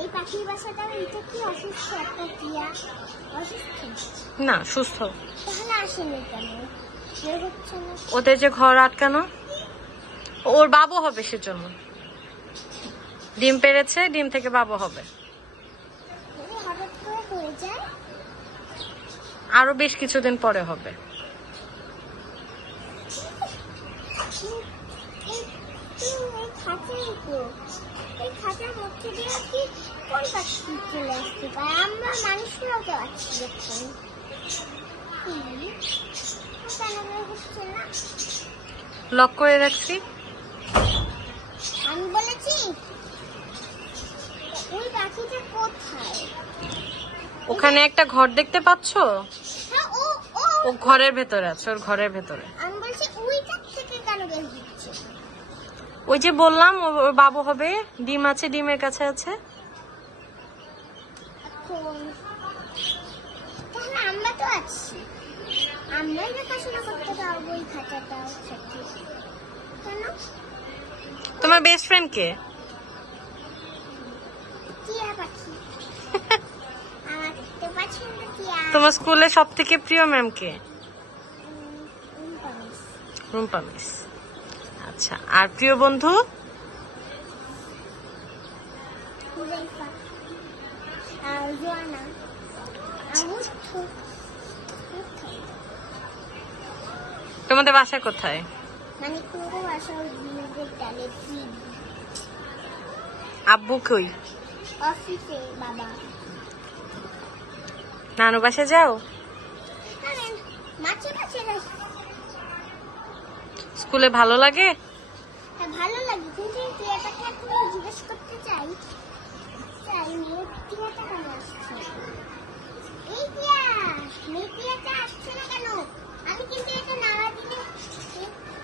এই পাখির বাসাটা এটা কি অসুস্থ একটা টিয়া? অসুস্থ না, সুস্থ। তাহলে আসেনি কেন? বের হচ্ছে না। ওদের যে ঘর আটকানো, ওর বাবু হবে সেজন্য। ডিম পেড়েছে, ডিম থেকে বাবু হবে। হঠাৎ করে হয়ে যায়? আরো বেশ কিছুদিন পরে হবে। এই খাঁচার মধ্যে দিয়ে কি কোন পাখি চলে আসতে পারে? আমরা মানুষরাও তো আছি দেখুন। লক করে রাখছি। আমি বলেছি ওই পাখিটা কোথায়? ওখানে একটা ঘর দেখতে পাচ্ছো? হ্যাঁ, ও ঘরের ভেতরে আছে, ওর ঘরের ভেতরে। আমি বলছি ওইটা থেকে কেন বের হচ্ছে? ওই যে বললাম ওর বাবু হবে, ডিম আছে, ডিমের কাছে আছে। তাহলে আমরা তো আছি, আমরাই দেখাশোনা করতে পারবো এই খাঁচাটা। কেন? তোমার বেস্ট ফ্রেন্ড কে? টিয়া পাখি। আমার তো পছন্দ টিয়া। তোমার স্কুলে সব থেকে প্রিয় ম্যাম কে? রুম্পা মিস। আচ্ছা, আর প্রিয় বন্ধু? তোমাদের বাসা কোথায়? আব্বু কই? অফিসে। বাবা নানু বাসা যাও? মাঝে মাঝে স্কুলে ভালো লাগে? ভালো লাগে, কিন্তু টিয়াটাকে এখন জিজ্ঞেস করতে চাই টিয়াটা কেন আসছে? এই টিয়াটা আসছে না কেন? আমি কিন্তু এটা নাড়া দিলে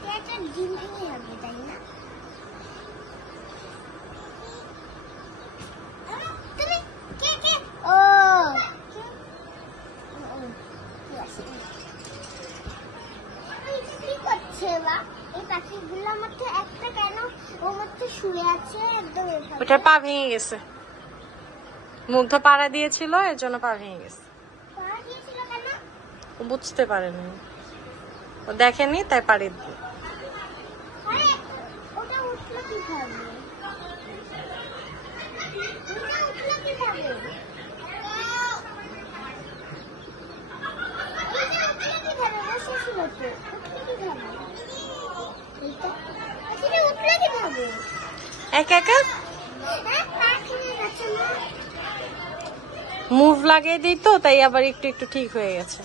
টিয়াটা ডিম ভেঙে যাবে, তাই না? তুমি কে? ও কি করছে বা? এই পাখিগুলোর মধ্যে একটা কেন ওর মধ্যে শুয়ে আছে একদম? ওটা পা ভেঙে গেছে, মুগ্ধ পাড়া দিয়েছিল, এর জন্য পা ভেঙে গেছে। ও বুঝতে পারেনি, ও দেখেনি, তাই পাড়ি দিয়ে। একা একা মুভ লাগিয়ে দিই তো, তাই আবার একটু একটু ঠিক হয়ে গেছে।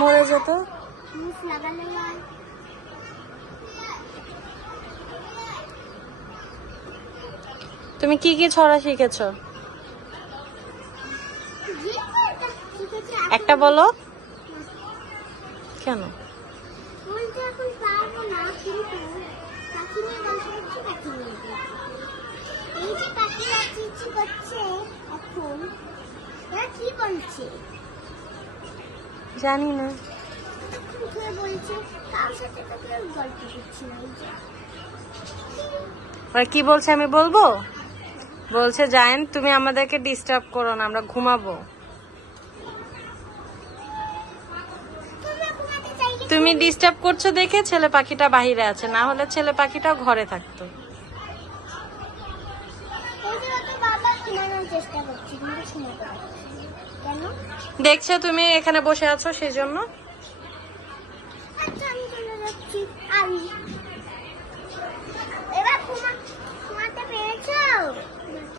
মরে যেত। তুমি কি কি ছড়া শিখেছো? একটা বলো। কেন? জানি না। কি বলছে আমি বলবো? বলছে জায়েন তুমি আমাদেরকে ডিস্টার্ব করো না, আমরা ঘুমাবো। তুমি ডিস্টার্ব করছো দেখে ছেলে পাখিটা বাহিরে আছে, না হলে ছেলে পাখিটাও ঘরে থাকতো। দেখছো তুমি এখানে বসে আছো, সেই জন্য।